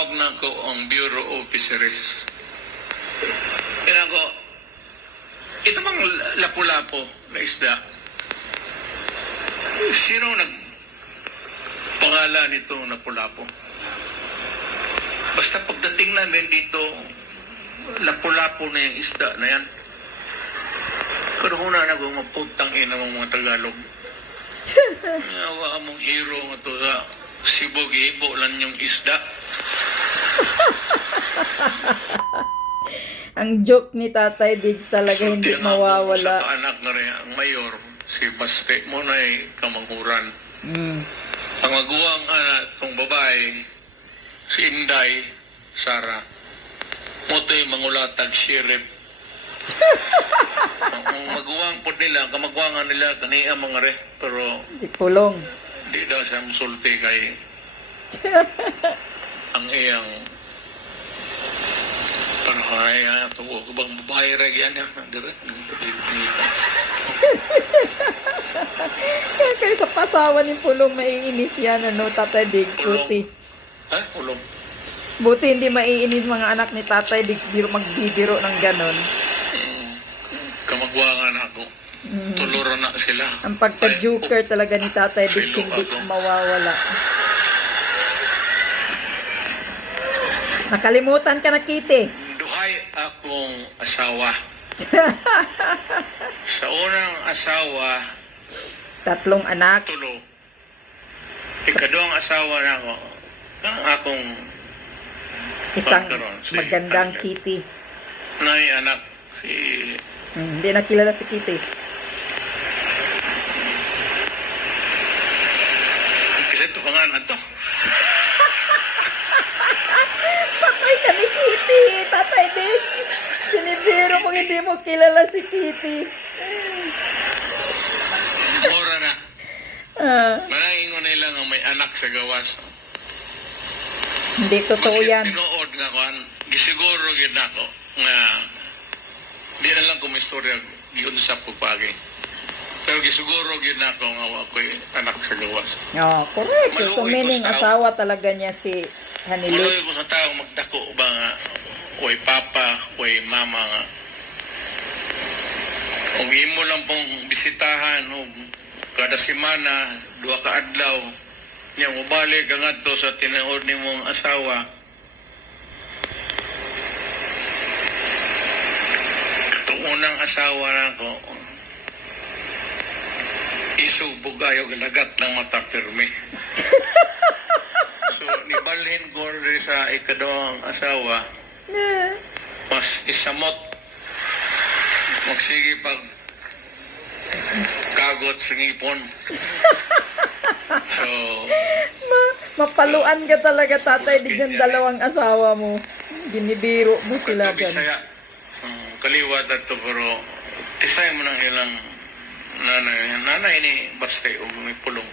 Gitawag na ko ang Bureau Officers. Kaya ko, ito bang lapu-lapo na isda? Sino nagpangalan nito lapu-lapo? Basta pagdating namin dito, lapu-lapo na yung isda na yan. Pero huna na kung maputang ina mga Tagalog. Nawa mong hero nga to sa Cebu, gihibo lang yung isda. Ang joke ni Tatay Diggs talaga hindi mawawala. Sa anak na rin, ang mayor, si Baste mo na kamanghuran. Ang maguwang anak, itong babae, si Inday, Sara, mo ito yung mangulatag sheriff. Ang maguwang po nila, kamagwangan nila, kaniya mga re, pero Si Pulong. di daw siya musulti kay ang iyang pero kaya ito bang babae rin yan Kaya sa pasawa ni Pulong maiinis yan, ano, Tatay Diggs. Buti. ha? Ulong Buti hindi maiinis mga anak ni Tatay Diggs magbibiro ng ganon. kamagwangan ako tuluro na sila Ang pagka-joker talaga ni Tatay Diggs Silog hindi ako. mawawala. Nakalimutan ka na, Kitty. duhay akong asawa sa unang asawa 3 anak. tulo ikadong asawa na ako ang akong Isang pagkaroon, si magandang Angel. Kitty. nay anak si Hindi na kilala si Kitty. kasi ito pangalan to Patay ka ni Kitty, Tatay Diggs. Sinibiro mo hindi mo kilala si Kitty. Mura na. Manangingon nila nga may anak sa gawas. Hindi totoo yan. Tinuod nga kuan, gisiguro gid nako nga di na lang kumistorya giunsap ko pagi. Pero gisiguro gid nako nga wa ko'y anak sa gawas. Oh, correct. So Maluoy ko meaning sa- asawa talaga niya si Hanilit. Maloy ko sa tao magdako ba nga way papa, way mama nga. Kung imo lang pong bisitahan og kada semana, 2 ka adlaw, niya mubalik ka ngadto sa tinuod nimong asawa. Itong unang asawa na ko, isubog ayo galagat ng mata pirmi. So, nibalhin ko rin sa ikadawang asawa, mas isamot. Magsige pag kagot sa ngipon. So, Mapaluan ka talaga, Tatay Diggs, ng dalawang asawa mo. Binibiro mo sila dyan. Bisaya, kaliwat at to, pero isay mo ng ilang nanay ni Bastay o may pulong.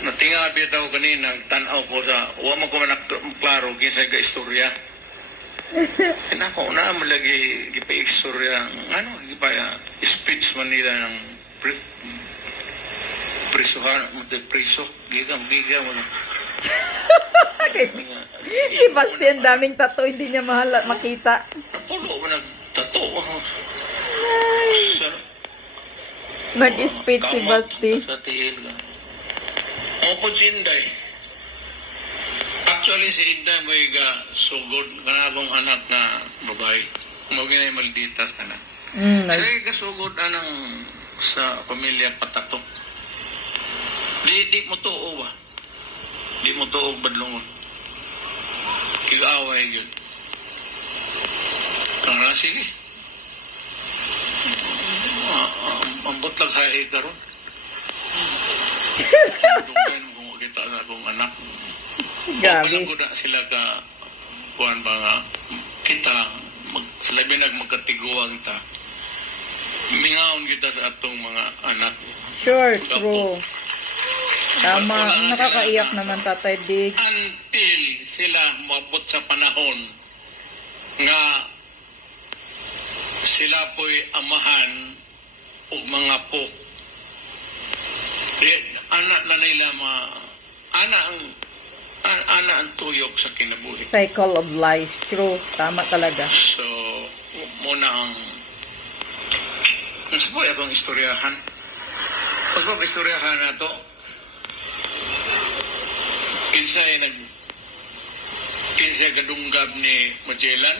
Natingabi daw kanina, tanaw ko sa, huwag mo ko klaro, kinsa ka istorya. Ako, na malagi, gipa istorya, ano, gipa speech man nila ng prisuhan, priso, gigam mo. Si Basti, ang daming tato, hindi niya makita. Napulo mo nagtato. Nag-speech si Basti. Sa tiil ka. Ako po si Inday. Actually, si Inday mo iga sugod kanagong anak na babae. Mugin ay malditas na na. Siya kasugod anang sa pamilya Patato. Di mo tuo ba? Di mo tuo badlong. Kig-away yun. Kaya sige. Ambot lang hai karon. Dugay mo kung kita na akong anak. Gabi. Ko na sila ka kuan ba nga kita sila binag magkatiguan ta. Mingaon kita sa atong mga anak. Sure, true. Tama, nakakaiyak naman, Tatay Diggs. Until sila maabot sa panahon nga sila po'y amahan o mga po. Anak na nila anak ang ana ang tuyok sa kinabuhi. Cycle of life. True. Tama talaga. So, muna ang sa po akong istoryahan. Mas po istoryahan na to. Kinsay gadunggab ni Magellan.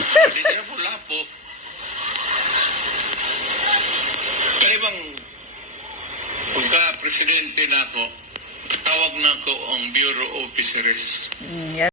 Hindi siya po lapo. Kaya bang pagka-presidente na ako, tawag na ako ang Bureau Officers. Yan